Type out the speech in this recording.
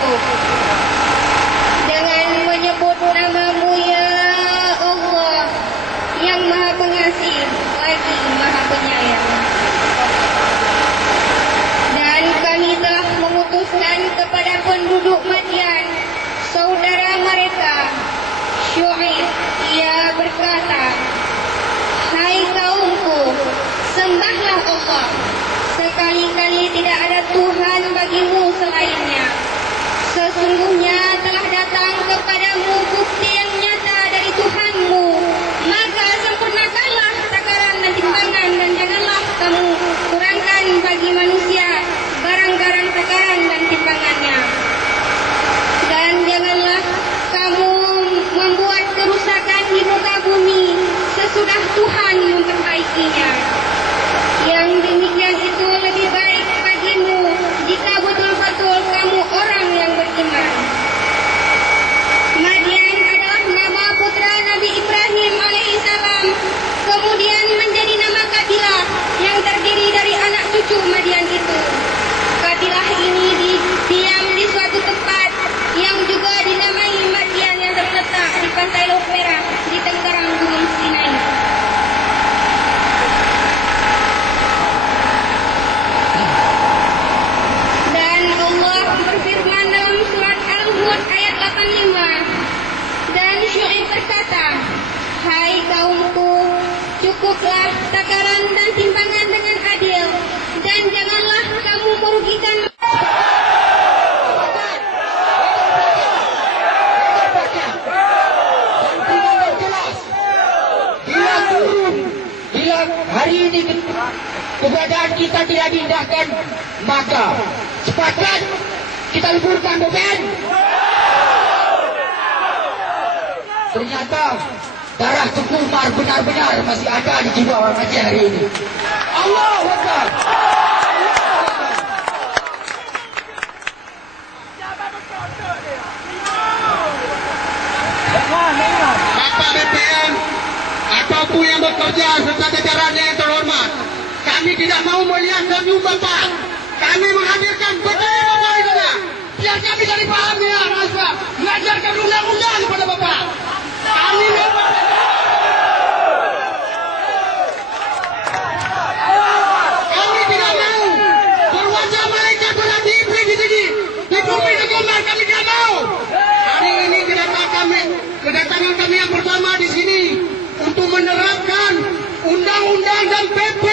wabarakatuh. Dengan menyebut nama-Mu ya Allah, yang Maha Pengasih lagi Maha Penyayang. Dan kami telah memutuskan kepada penduduk Madian, saudara mereka Syuaib, ia berkata, hai kaumku, sembahlah Allah. Sekali-kali tidak ada Tuhan bagimu selainnya. Sesungguhnya telah datang kepadamu bukti yang nyata dari Tuhanmu. Maka sempurnakanlah takaran dan timbangan, dan janganlah kamu kurangkan bagi manusia barang-barang takaran dan timbangannya. Dan janganlah kamu membuat kerusakan di muka bumi sesudah Tuhan memperbaikinya. Yang demikian itu lebih baik bagimu jika betul-betul kamu orang yang beriman. Madian adalah nama putra Nabi Ibrahim alaihissalam, kemudian menjadi nama kabilah yang terdiri dari anak cucu Madian itu. Kabilah ini diam di suatu tempat yang juga dinamai Madian, yang terletak di pantai Laut Merah di tenggarang Gunung Sinai. Dan Allah berfirman dalam surat Al-Hud ayat 85. Dan Syuaib berkata, hai kaumku, cukuplah takaran dan timbangan dengan adil, dan janganlah kamu merugikan. Bila hari ini keberadaan kita tidak diindahkan, maka sepakat kita liburkan beban. Ternyata darah Tengku Umar benar-benar masih ada di jiwa orang Aceh hari ini. Allahu Akbar. Bapak BPM ataupun yang bekerja serta jajarannya yang terhormat, kami tidak mau melihat senyum Bapak. Kami menghadirkan berdiri Bapak di sana. Biar kami dari pahami ya, Raswa, mengajarkan undang-undang kepada Bapak. Kami tidak mau berwajah malaikat berhati-hati di sini. Di bumi Tengomar kami tidak mau. Hari ini kedatangan kami yang pertama di sini untuk menerapkan undang-undang dan PP